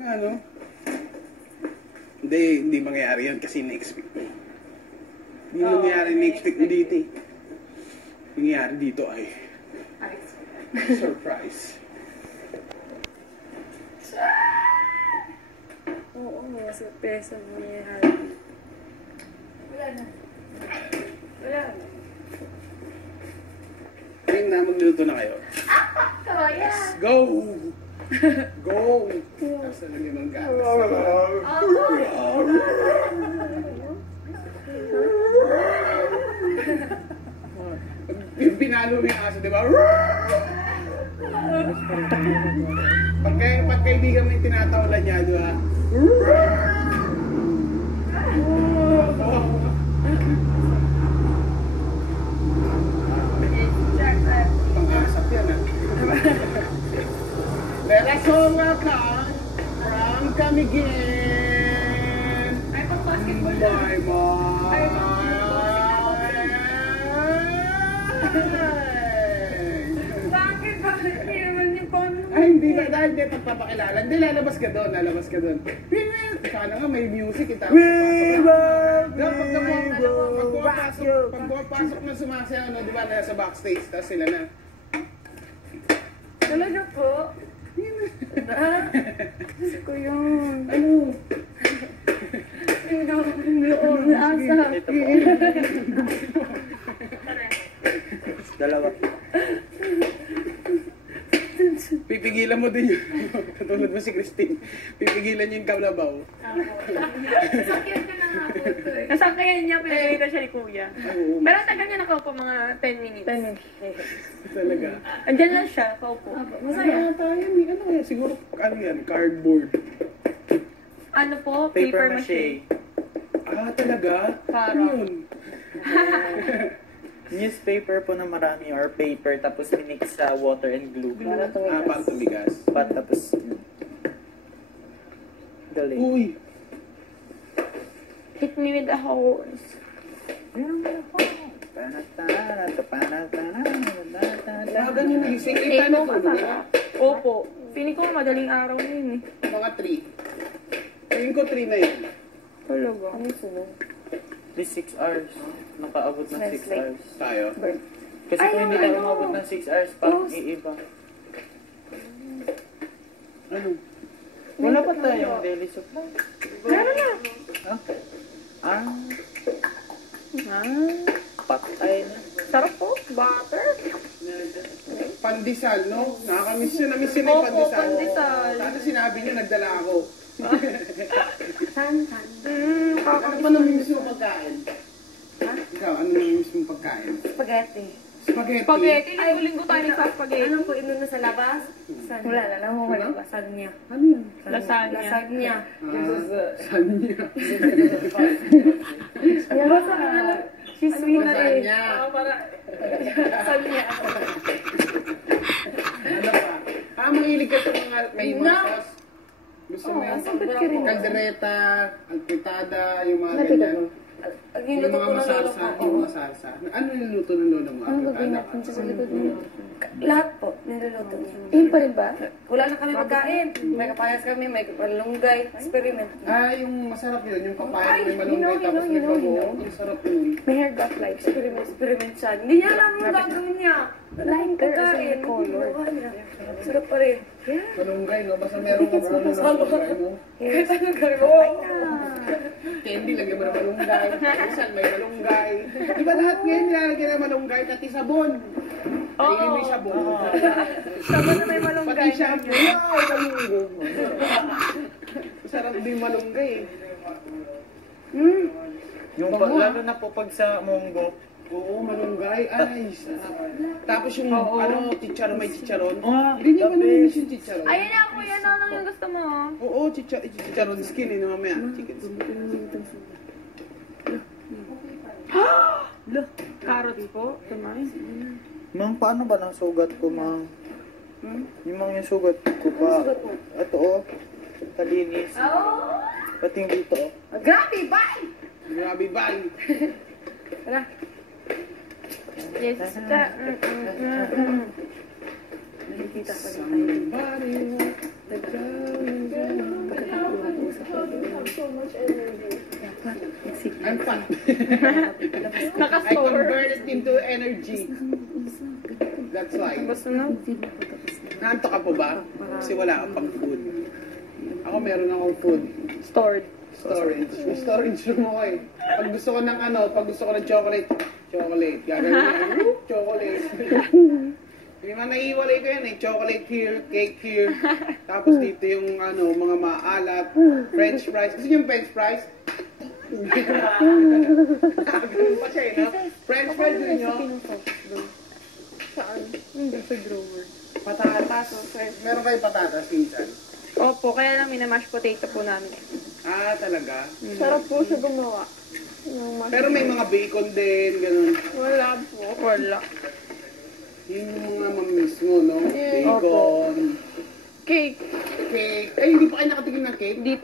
Nga, no? Hindi mangyayari yan kasi na-expect mo. Hindi mangyayari na-expect mo dito eh. Nangyayari dito ay surprise. Oo, mga surpresa nangyayari. Wala na. Tingin na, magluluto na kayo. Kaya. Go! Go! Asa lang yung mga gatas. Yung pinalo mo yung aso, di ba? Pagkaibigan mo yung tinatawalan niya, di ba? Pang-asap yan, ah. Let us all welcome from Camiguin. Ay, pang-basketball na. My mom. Ay, bakit? Bakit naman yung paano? Ay, hindi ba? Dahil di pagpapakilala. Hindi, lalabas ka doon. Sana nga may music. Pagpapasok na sumasayaw, no, di ba, nasa backstage, tapos sila na. Talaga po? Gusto ko yun. Ano? Hindi ko naasa. Dalawa. Pipigilan mo din yun. Katulad mo si Christine. Pipigilan niyo yung kalabaw. Sakyan ka na nga po ito eh. Nasakayan niya, pinagalitan siya ni Kuya. Oo. Pero ang tagal niya nakaupo, mga 10 minutes. 10 minutes. Talaga. Andyan lang siya, kaupo. Masaya tayo. Ano kaya? Siguro, ano yan? Cardboard. Ano po? Paper mache. Ah, talaga? Parang. Ano yun? Newspaper po na marami or paper tapos minix sa water and glue. Ah, parang tumigas. Tapos galing. Uy! Hit me with a horse. Lagan yung nagising. Eh, Paano mo to? kasama. Opo. Feeling ko madaling araw na yun eh. Mga 3. Tingin ko 3 na yun. Talaga. Ano yung sunod? This 6 hours. Nakaabot ng 6 hours. Tayo. Kasi kung hindi tayo umabot ng 6 hours, parang iiba. Ano? Wala pa tayong daily supply. Meron na. Ah. Patay na. Sarap po. Butter. Pandesal, no? Nakakamiss yun. Namiss yun yung Opo, pandesal. pandesal. Sana sinabi niyo, nagdala ako. San? Ano ba namimiss mo pagkain? Ha? Ikaw, ano namimiss mong pagkain? Spaghetti. Spaghetti. Spaghetti. Linggo-linggo tayo nagsa-spaghetti. Anong po ino na sa labas? Wala na lang. Wala. Lasagna. Ano yun? Lasagna. Lasagna. Sanya. Ano sa kanila? She's sweet na rin. Lasagna. Lasagna. Ano pa? Mahilig ka sa mga may sauce. Gusto mo yung kaldereta, alpitada, yung mga ganyan. Ang Yung niluto mga ko ng lolo masarsa, ko. yung mga salsa. Ano yung niluto ng lolo mo? Ano gagawin natin sa likod mo? Lahat po, niluluto niya. Yun pa rin ba? Wala na kami pagkain. May kapayas kami, may malunggay. Experiment. Ah, yung masarap yun, yung papaya na may malunggay tapos may bago. Ang sarap yun. May hair got like. Experiment siya. Hindi niya alam yung gagawin niya. Like pagkain. Ginawa niya. Sarap pa rin. Malunggay, no? Basta meron ka ba ng malunggay mo? Kahit ano gawin mo. Candy, lagyan mo ng malunggay. Minsan may malunggay. Di ba lahat ngayon nilalagyan ng malunggay? Pati sabon. Kainin mo yung sabon. Sabon na may malunggay. Pati shampoo. Ay, malunggay. Sarap din malunggay. Yung lalo na po pag sa munggo. Oo, malunggay. Ay, sarap. Tapos yung, chicharon, may chicharon. Ah, Hindi niyo ba the namiss best. yung chicharon? Ayan na, Kuya. Ano yung gusto mo? Oo, chicharon skin, eh, mamaya. Chicken skin. Carrots po. Tumay. Mang, paano ba ng sugat ko, Mang? Yung mga yung sugat ko pa. Ito, oh. Kalinis. Pati yung dito, oh. Grabe, bye! Grabe, bye! Tara. Yes. Nakikita pa rin tayo. Somebody, the girl I'm fat. I Naka-store. convert it into energy. That's why. Basta na. Naantok ka po ba? Kasi wala kang pang food. Ako meron akong food. Stored. Storage. May storage room ako eh. Pag gusto ko ng pag gusto ko ng chocolate. Gagawin ko, chocolate. Yung mga naiiwalay ko yan eh. Chocolate here, cake here. Tapos dito yung mga maalat. French fries. Gusto niyo yung French fries? Ganun pa siya eh, no? French fries din nyo? Saan? Hindi sa drawer. Patatas. Meron kayong patatas minsan? Opo, kaya lang minamash potato po namin. Ah, talaga? Sarap po siya gumawa. Pero may mga bacon din, ganun. Wala po. Wala. Yun yung mga mamiss mo, no? Bacon. Cake. Cake. Ay, hindi pa kayo nakatikim ng cake? Hindi pa